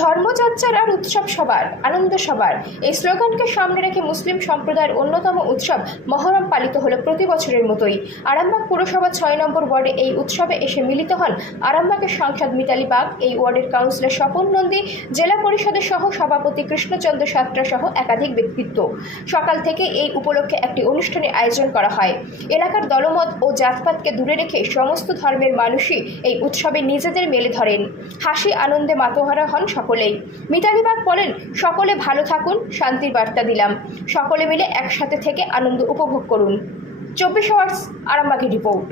ধর্মচর্চার আর উৎসব সবার, আনন্দ সবার, এই স্লোগানকে সামনে রেখে মুসলিম সম্প্রদায়ের অন্যতম উৎসব মহরম পালিত হলো প্রতি বছরের মতোই। আরামবাগ পুরসভা ৬ নম্বর ওয়ার্ডে এই উৎসবে এসে মিলিত হন আরামবাগের সাংসদ মিতালি বাগ, এই ওয়ার্ডের কাউন্সিলর স্বপন নন্দী, জেলা পরিষদের সহ সভাপতি কৃষ্ণচন্দ্র সাত্রা সহ একাধিক ব্যক্তিত্ব। সকাল থেকে এই উপলক্ষে একটি অনুষ্ঠানের আয়োজন করা হয়। এলাকার দলমত ও জাতপাতকে দূরে রেখে সমস্ত ধর্মের মানুষই এই উৎসবে নিজেদের মেলে ধরেন। হাসি আনন্দে মাতোহারা হন সকলেই। মিতালি বাগ বলেন, সকলে ভালো থাকুন, শান্তির বার্তা দিলাম, সকলে মিলে একসাথে থেকে আনন্দ উপভোগ করুন। 24 আওয়ার্স আরামবাগের রিপোর্ট।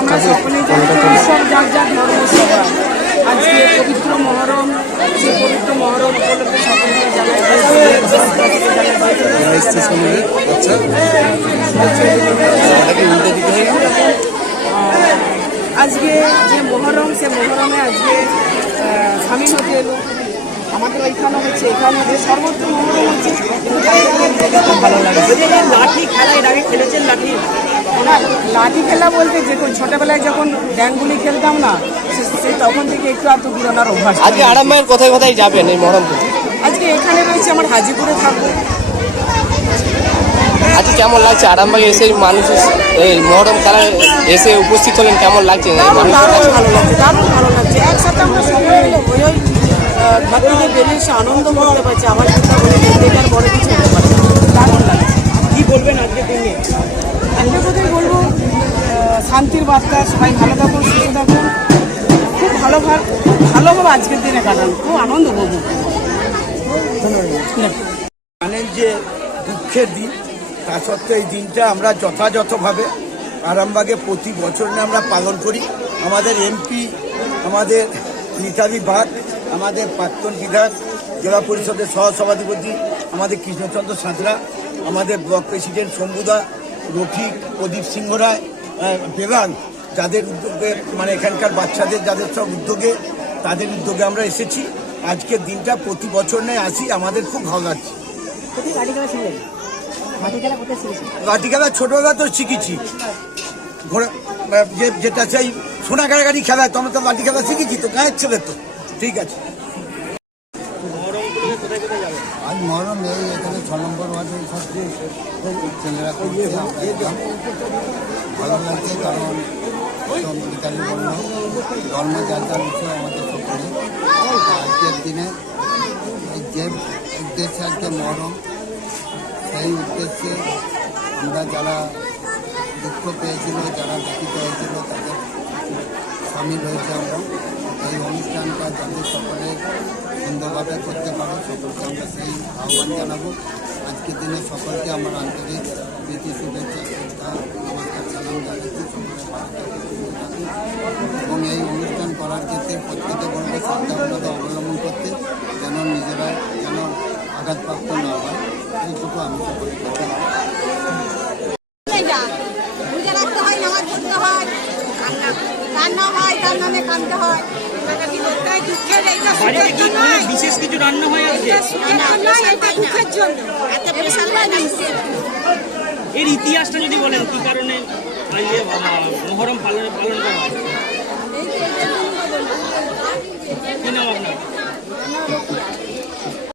আমরা সকলে জানি উৎসব যার যার ধর্ম সবার। আজকে পবিত্র মহরম, সেই পবিত্র মহরম উপলক্ষে সকলকে জানাই আজকে যে মহরম, সে মহরমে আজকে সামিল হতে এলো। আমাদের ওইখানে হচ্ছে, এখানে যে সর্বোচ্চ মহরম হচ্ছে, খুব ভালো লাগে। লাঠি খেলা এর আগে খেলেছেন? লাঠি খেলা বলতে যে ছোটবেলায় যখন ড্যাঙ্গুলি খেলতাম না, সেই তখন থেকে একটু আর তো পুরোনার অভ্যাস। আজকে আরামবাগের কোথায় কোথায় যাবেন এই মহরম? আজকে এখানে রয়েছে, আমার হাজিপুরে থাকবো। আজকে কেমন লাগছে আরামবাগে এসে মানুষ এই মহরম খেলায় এসে উপস্থিত হলেন? কেমন লাগছে? দারুণ ভালো লাগছে, দারুণ ভালো লাগছে। একসাথে আমরা সবাই ওই ভক্তিতে বেরিয়ে এসে আনন্দ করতে পারছি। আমার চিন্তা বলে এটার বড় কিছু হতে পারে। দারুণ লাগছে। কী বলবেন আজকের দিনে? একটা কথাই বলবো, শান্তির বার্তা, সবাই ভালো থাকুন, সুস্থ থাকুন, খুব ভালোভাবে আজকের দিনে কাটান, খুব আনন্দ উপভোগ। জানেন যে দুঃখের দিন, তা সত্ত্বেও এই দিনটা আমরা যথাযথভাবে আরামবাগে প্রতি বছর আমরা পালন করি। আমাদের এমপি, আমাদের মিতালি বাগ, আমাদের প্রাক্তন বিধায়ক, জেলা পরিষদের সহসভাধিপতি আমাদের কৃষ্ণচন্দ্র সাঁতরা, আমাদের ব্লক প্রেসিডেন্ট শম্ভুদা, রফিক, প্রদীপ সিংহ রায়, বেলাল, যাদের উদ্যোগে মানে এখানকার বাচ্চাদের যাদের সব উদ্যোগে, তাদের উদ্যোগে আমরা এসেছি। আজকের দিনটা প্রতি বছর নেয় আসি, আমাদের খুব ভালো লাগছে। লাঠি খেলা ছোটবেলা তো শিখেছি, যেটা সেই সোনা গাড়ি খেলায় তো আমরা তো লাঠি খেলা শিখেছি, তো গায়ের ছেলে তো ঠিক আছে। আজ মহরম এখানে 6 নম্বর ওয়ার্ডে ছেলেরা ভালো লাগছে, কারণ মিতালি বলল ধর্ম যার যার উৎসব আমাদের সকলে। আজকের দিনে যে উদ্দেশ্যে আজকে মহরম, সেই উদ্দেশ্যে আমরা যারা দুঃখ পেয়েছিল, যারা ব্যথিত হয়েছিল, তাদের সামিল হয়েছে। আমরা এই অনুষ্ঠানটা যাতে সকলে সুন্দরভাবে করতে পারে, সকলকে আমরা সেই আহ্বান জানাবো। আজকের দিনে সকলকে আমার আন্তরিক প্রীতি, শুভেচ্ছা, শ্রদ্ধা, নমস্কার, সালাম জানাচ্ছি। সকলে ভালো থাকুন এবং এই অনুষ্ঠান করার ক্ষেত্রে প্রত্যেকে বলবো সাবধানতা অবলম্বন করতে, যেন নিজেরা যেন আঘাতপ্রাপ্ত না হয়, এইটুকু আমি সকলে করতে পারি। বিশেষ কিছু রান্না হয় আজকে? এর ইতিহাসটা যদি বলেন কি কারণে মহরম পালন করা হয়?